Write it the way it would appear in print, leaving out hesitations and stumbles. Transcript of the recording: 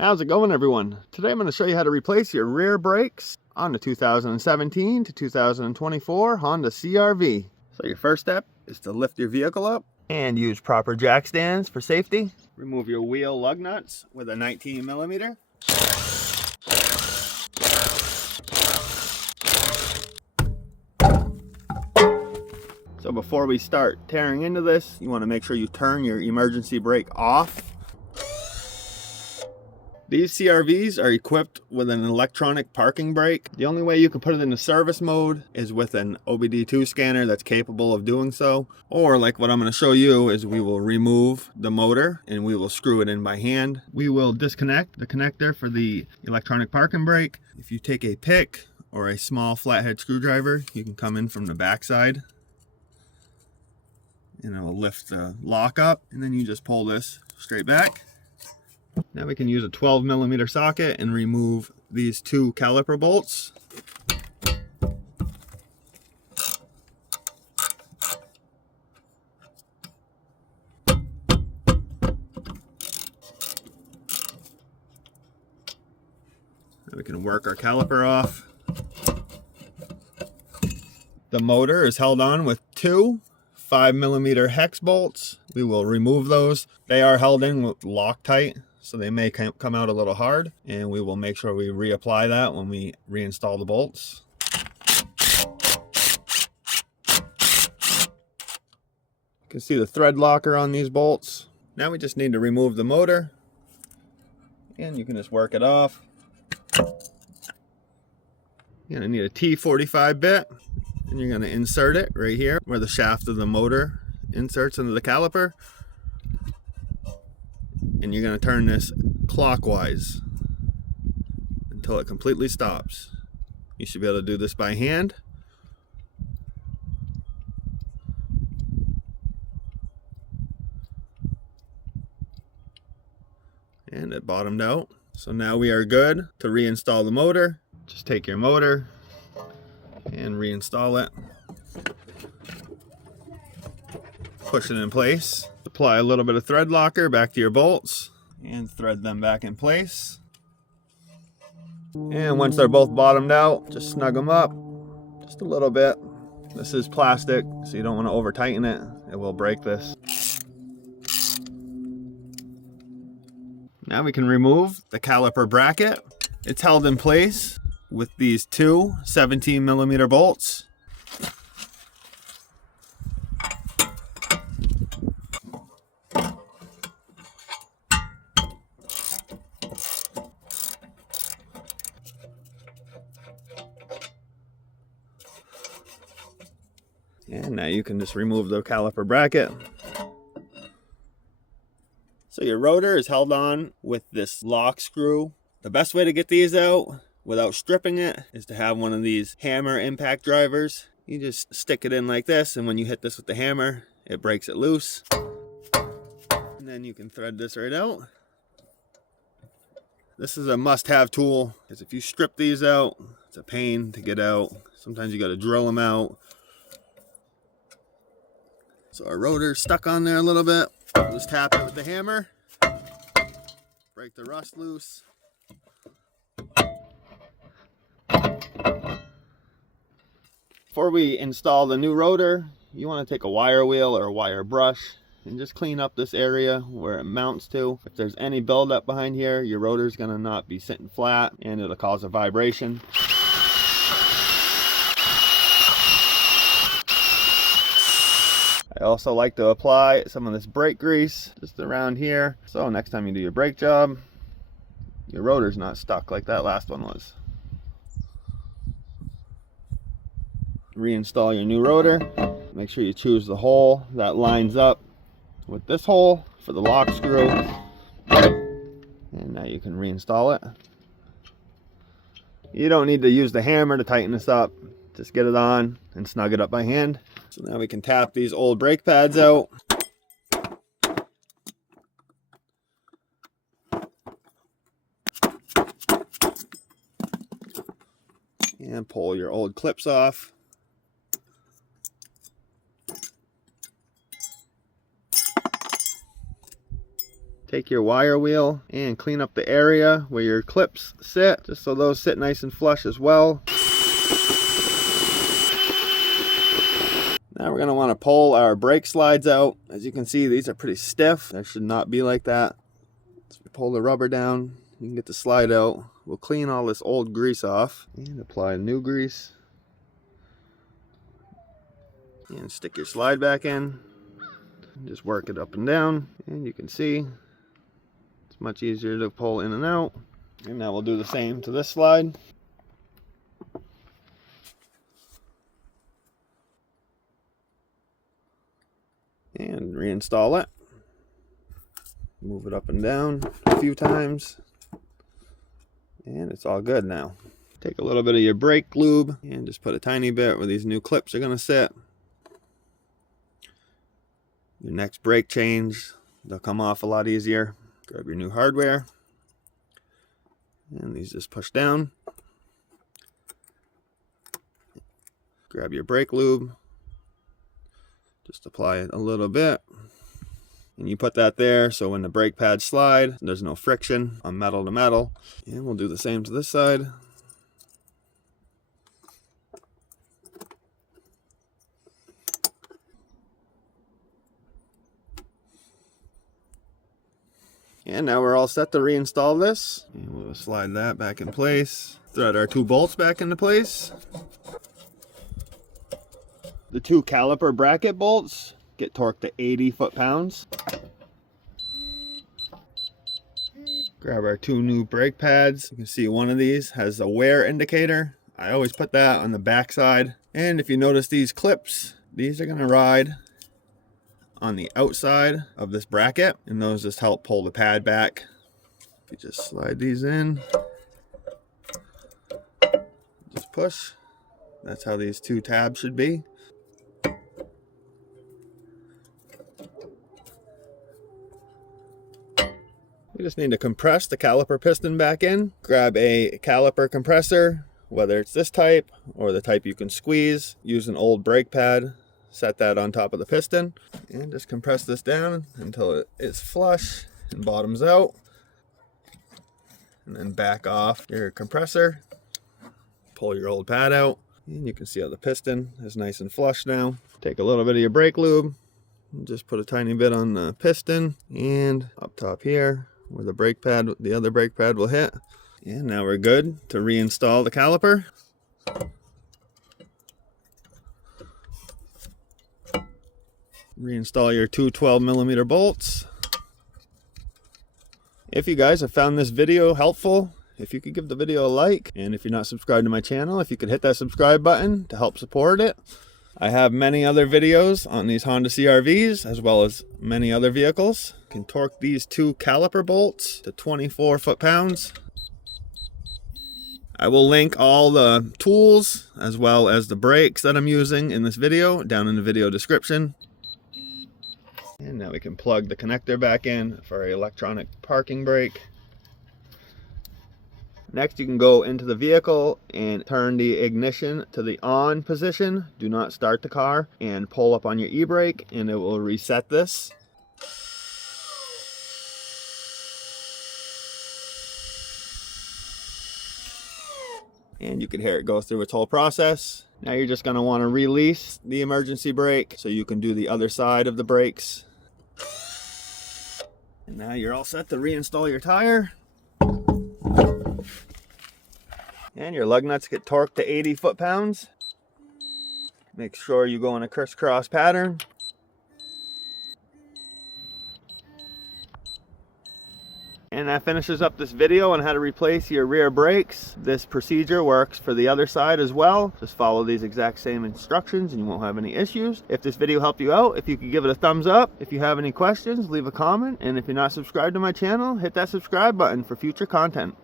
How's it going, everyone? Today I'm going to show you how to replace your rear brakes on the 2017 to 2024 Honda CRV. So your first step is to lift your vehicle up and use proper jack stands for safety. Remove your wheel lug nuts with a 19 millimeter. So before we start tearing into this, you want to make sure you turn your emergency brake off. These CRVs are equipped with an electronic parking brake. The only way you can put it into service mode is with an OBD2 scanner that's capable of doing so. Or like what I'm going to show you is we will remove the motor and we will screw it in by hand. We will disconnect the connector for the electronic parking brake. If you take a pick or a small flathead screwdriver, you can come in from the back side and it will lift the lock up, and then you just pull this straight back. Now we can use a 12 millimeter socket and remove these two caliper bolts. Now we can work our caliper off. The motor is held on with two 5 millimeter hex bolts. We will remove those. They are held in with Loctite, so they may come out a little hard, and we will make sure we reapply that when we reinstall the bolts. You can see the thread locker on these bolts. Now we just need to remove the motor, and you can just work it off. You're going to need a T45 bit, and you're going to insert it right here where the shaft of the motor inserts into the caliper. And you're going to turn this clockwise until it completely stops. You should be able to do this by hand. And it bottomed out. So now we are good to reinstall the motor. Just take your motor and reinstall it. Push it in place. Apply a little bit of thread locker back to your bolts and thread them back in place. And once they're both bottomed out, just snug them up just a little bit. This is plastic, so you don't want to over tighten it. It will break this. Now we can remove the caliper bracket. It's held in place with these two 17 millimeter bolts. And now you can just remove the caliper bracket. So your rotor is held on with this lock screw. The best way to get these out without stripping it is to have one of these hammer impact drivers. You just stick it in like this, and when you hit this with the hammer, it breaks it loose. And then you can thread this right out. This is a must-have tool, because if you strip these out, it's a pain to get out. Sometimes you got to drill them out. So our rotor's stuck on there a little bit. Just tap it with the hammer. Break the rust loose. Before we install the new rotor, you want to take a wire wheel or a wire brush and just clean up this area where it mounts to. If there's any buildup behind here, your rotor's going to not be sitting flat and it'll cause a vibration. I also like to apply some of this brake grease just around here, so next time you do your brake job, your rotor's not stuck like that last one was. Reinstall your new rotor. Make sure you choose the hole that lines up with this hole for the lock screw. And now you can reinstall it. You don't need to use the hammer to tighten this up. Just get it on and snug it up by hand. So now we can tap these old brake pads out. And pull your old clips off. Take your wire wheel and clean up the area where your clips sit, just so those sit nice and flush as well. Now we're going to want to pull our brake slides out. As you can see, these are pretty stiff. They should not be like that. So we pull the rubber down, you can get the slide out. We'll clean all this old grease off and apply new grease. And stick your slide back in. And just work it up and down. And you can see it's much easier to pull in and out. And now we'll do the same to this slide. And reinstall it. Move it up and down a few times. And it's all good now. Take a little bit of your brake lube and just put a tiny bit where these new clips are going to sit. Your next brake change, they'll come off a lot easier. Grab your new hardware. And these just push down. Grab your brake lube. Just apply it a little bit. And you put that there so when the brake pads slide, there's no friction on metal to metal. And we'll do the same to this side. And now we're all set to reinstall this. And we'll slide that back in place. Thread our 2 bolts back into place. The 2 caliper bracket bolts get torqued to 80 foot-pounds. Grab our 2 new brake pads. You can see one of these has a wear indicator. I always put that on the back side. And if you notice these clips, these are going to ride on the outside of this bracket, and those just help pull the pad back. If you just slide these in, just push. That's how these 2 tabs should be. You just need to compress the caliper piston back in. Grab a caliper compressor, whether it's this type or the type you can squeeze. Use an old brake pad. Set that on top of the piston and just compress this down until it is flush and bottoms out. And then back off your compressor. Pull your old pad out. And you can see how the piston is nice and flush now. Take a little bit of your brake lube. And just put a tiny bit on the piston and up top here where the brake pad, the other brake pad will hit. And now we're good to reinstall the caliper. Reinstall your 2 12mm bolts. If you guys have found this video helpful, if you could give the video a like, and if you're not subscribed to my channel, if you could hit that subscribe button to help support it. I have many other videos on these Honda CRVs as well as many other vehicles. You can torque these 2 caliper bolts to 24 foot-pounds. I will link all the tools as well as the brakes that I'm using in this video down in the video description. And now we can plug the connector back in for an electronic parking brake. Next, you can go into the vehicle and turn the ignition to the on position. Do not start the car, and pull up on your e-brake and it will reset this. And you can hear it go through its whole process. Now you're just going to want to release the emergency brake so you can do the other side of the brakes. And now you're all set to reinstall your tire. And your lug nuts get torqued to 80 foot-pounds. Make sure you go in a crisscross pattern. And that finishes up this video on how to replace your rear brakes. This procedure works for the other side as well. Just follow these exact same instructions and you won't have any issues. If this video helped you out, if you could give it a thumbs up. If you have any questions, leave a comment. And if you're not subscribed to my channel, hit that subscribe button for future content.